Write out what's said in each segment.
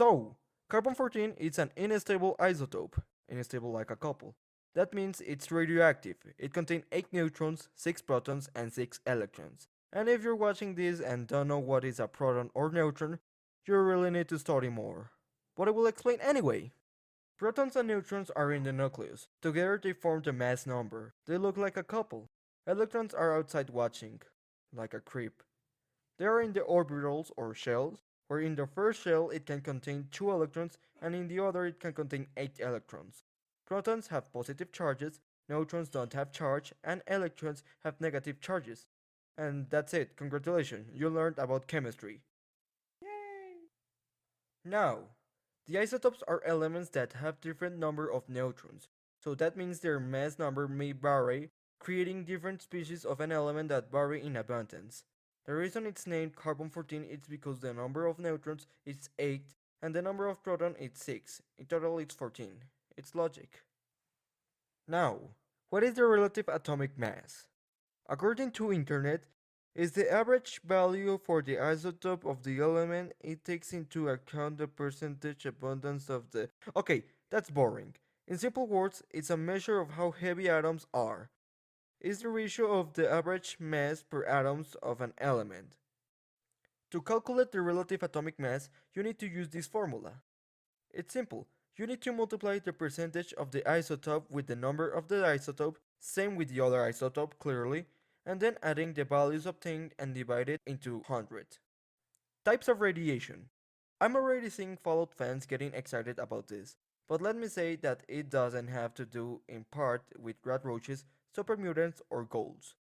So, carbon-14 is an unstable isotope, unstable like a couple. That means it's radioactive. It contains 8 neutrons, 6 protons, and 6 electrons. And if you're watching this and don't know what is a proton or neutron, you really need to study more. But I will explain anyway. Protons and neutrons are in the nucleus. Together they form the mass number. They look like a couple. Electrons are outside watching, like a creep. They are in the orbitals or shells, where in the first shell it can contain 2 electrons and in the other it can contain 8 electrons. Protons have positive charges, neutrons don't have charge, and electrons have negative charges. And that's it, congratulations, you learned about chemistry. Yay! Now, the isotopes are elements that have different number of neutrons, so that means their mass number may vary, creating different species of an element that vary in abundance. The reason it's named carbon-14 is because the number of neutrons is 8 and the number of protons is 6. In total it's 14. It's logic. Now, what is the relative atomic mass? According to internet, is the average value for the isotope of the element. It takes into account the percentage abundance of the. Okay, that's boring. In simple words, it's a measure of how heavy atoms are. It's the ratio of the average mass per atoms of an element. To calculate the relative atomic mass, you need to use this formula. It's simple. You need to multiply the percentage of the isotope with the number of the isotope, same with the other isotope clearly, and then adding the values obtained and divide it into 100. Types of radiation. I'm already seeing Fallout fans getting excited about this, but let me say that it doesn't have to do in part with rat roaches, super mutants, or ghouls.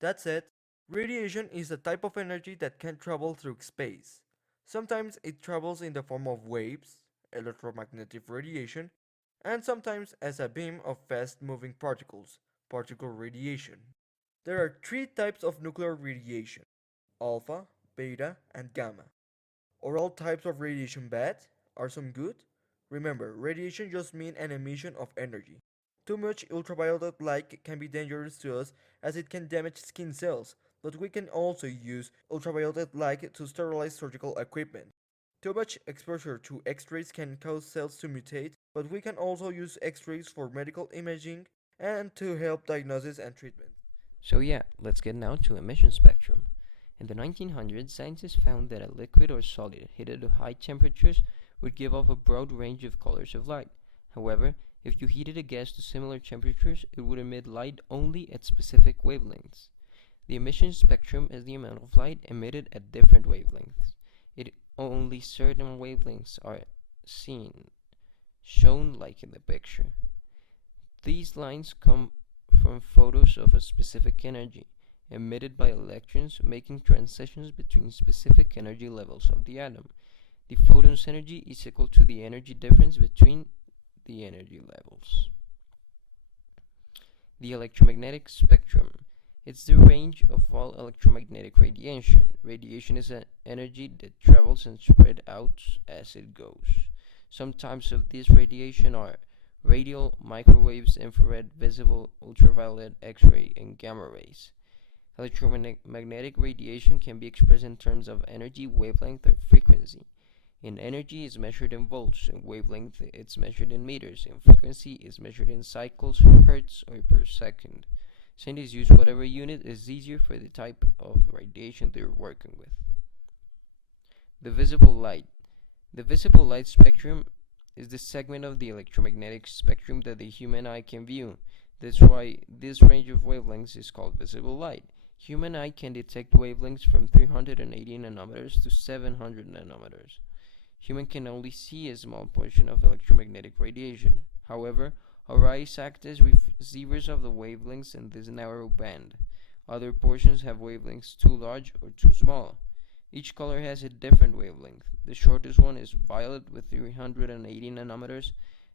That said, radiation is a type of energy that can travel through space. Sometimes it travels in the form of waves, electromagnetic radiation, and sometimes as a beam of fast moving particles, particle radiation. There are three types of nuclear radiation: alpha, beta, and gamma. Are all types of radiation bad? Are some good? Remember, radiation just means an emission of energy. Too much ultraviolet light can be dangerous to us as it can damage skin cells, but we can also use ultraviolet light to sterilize surgical equipment. Too much exposure to X-rays can cause cells to mutate, but we can also use X-rays for medical imaging and to help diagnosis and treatment. So yeah, let's get now to emission spectrum. In the 1900s, scientists found that a liquid or solid heated to high temperatures would give off a broad range of colors of light. However, if you heated a gas to similar temperatures, it would emit light only at specific wavelengths. The emission spectrum is the amount of light emitted at different wavelengths. Only certain wavelengths are seen, shown like in the picture. These lines come from photos of a specific energy emitted by electrons making transitions between specific energy levels of the atom. The photon's energy is equal to the energy difference between the energy levels. The electromagnetic spectrum. It's the range of all electromagnetic radiation. Radiation is an energy that travels and spreads out as it goes. Some types of this radiation are radial, microwaves, infrared, visible, ultraviolet, X-ray, and gamma rays. Electromagnetic radiation can be expressed in terms of energy, wavelength, or frequency. In energy is measured in volts, in wavelength it's measured in meters, in frequency is measured in cycles, hertz, or per second. Scientists use whatever unit is easier for the type of radiation they're working with. The visible light. The visible light spectrum is the segment of the electromagnetic spectrum that the human eye can view. That's why this range of wavelengths is called visible light. Human eye can detect wavelengths from 380 nanometers to 700 nanometers. Human can only see a small portion of electromagnetic radiation. However, our eyes act as receivers of the wavelengths in this narrow band. Other portions have wavelengths too large or too small. Each color has a different wavelength. The shortest one is violet with 380 nanometers,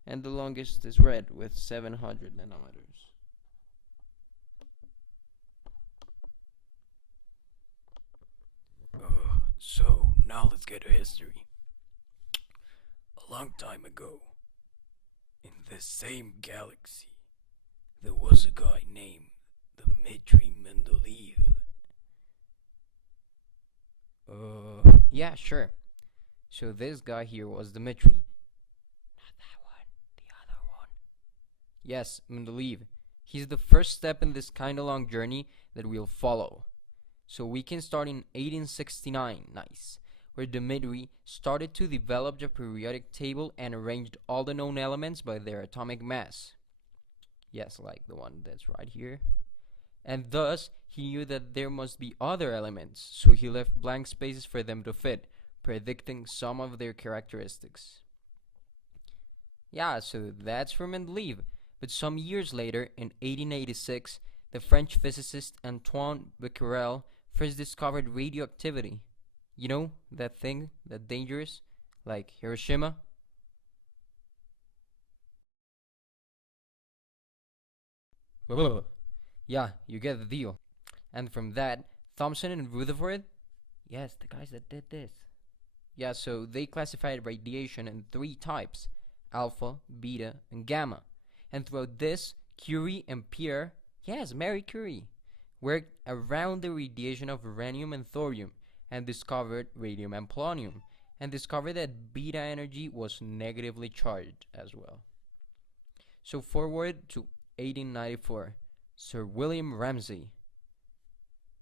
and the longest is red with 700 nanometers. So, now let's get to history. A long time ago, in this same galaxy, there was a guy named Dmitri Mendeleev. Yeah, sure. So this guy here was Dmitri. Not that one, the other one. Yes, Mendeleev. He's the first step in this kinda long journey that we'll follow. So we can start in 1869, nice, where Dmitri started to develop the periodic table and arranged all the known elements by their atomic mass. Yes, like the one that's right here. And thus, he knew that there must be other elements, so he left blank spaces for them to fit, predicting some of their characteristics. Yeah, so that's for Mendeleev. But some years later, in 1886, the French physicist Antoine Becquerel first discovered radioactivity. You know, that thing, that dangerous, like Hiroshima? Yeah, you get the deal. And from that, Thomson and Rutherford, yes, the guys that did this. Yeah, so they classified radiation in three types: alpha, beta, and gamma. And throughout this, Curie and Pierre, yes, Marie Curie, worked around the radiation of uranium and thorium and discovered radium and polonium, and discovered that beta energy was negatively charged as well. So forward to 1894, Sir William Ramsay.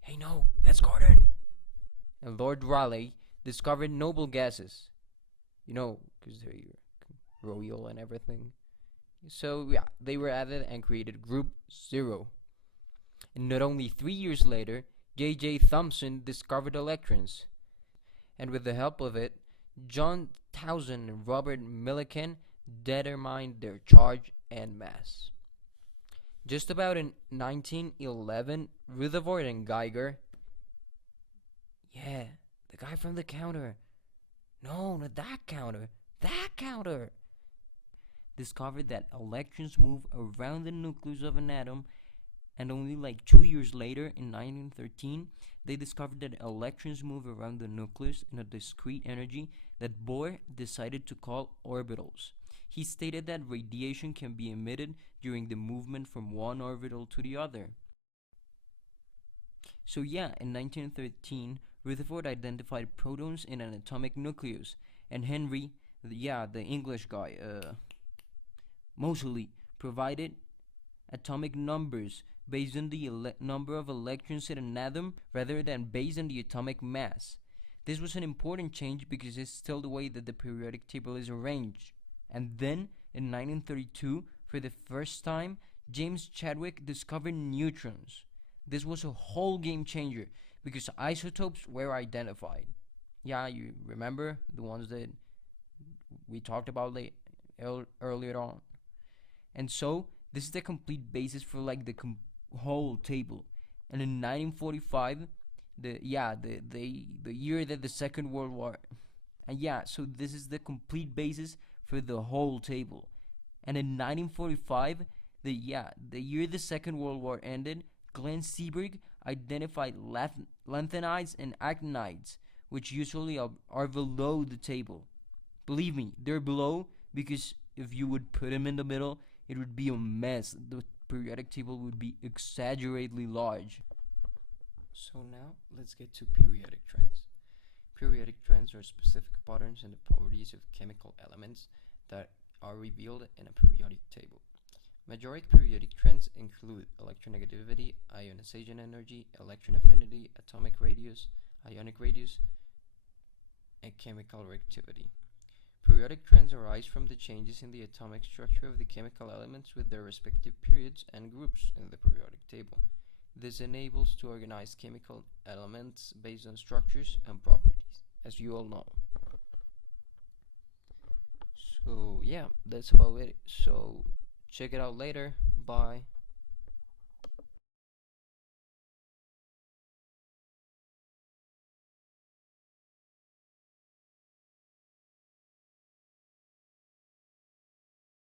Hey, no, that's Gordon! And Lord Rayleigh discovered noble gases. You know, because they're royal and everything. So, yeah, they were added and created Group Zero. And not only 3 years later, J.J. Thomson discovered electrons. And with the help of it, John Towson and Robert Millikan determined their charge and mass. Just about in 1911, Rutherford and Geiger, yeah, the guy from the counter, no, not that counter, discovered that electrons move around the nucleus of an atom, and only like 2 years later, in 1913, they discovered that electrons move around the nucleus in a discrete energy that Bohr decided to call orbitals. He stated that radiation can be emitted during the movement from one orbital to the other. So yeah, in 1913, Rutherford identified protons in an atomic nucleus, and Henry, the English guy, Moseley, provided atomic numbers based on the number of electrons in an atom rather than based on the atomic mass. This was an important change because it's still the way that the periodic table is arranged. And then, in 1932, for the first time, James Chadwick discovered neutrons. This was a whole game changer because isotopes were identified. Yeah, you remember the ones that we talked about earlier on. And so, this is the complete basis for like the whole table. And in 1945, the year that the Second World War, and yeah, so this is the complete basis for the whole table. And in 1945, the year the Second World War ended, Glenn Seaborg identified lanthanides and actinides, which usually are below the table. Believe me, they're below because if you would put them in the middle, it would be a mess. The periodic table would be exaggeratedly large. So now, let's get to periodic trends. Periodic trends are specific patterns in the properties of chemical elements that are revealed in a periodic table. Majority periodic trends include electronegativity, ionization energy, electron affinity, atomic radius, ionic radius, and chemical reactivity. Periodic trends arise from the changes in the atomic structure of the chemical elements with their respective periods and groups in the periodic table. This enables to organize chemical elements based on structures and properties, as you all know. So yeah, that's about it. So check it out later. Bye.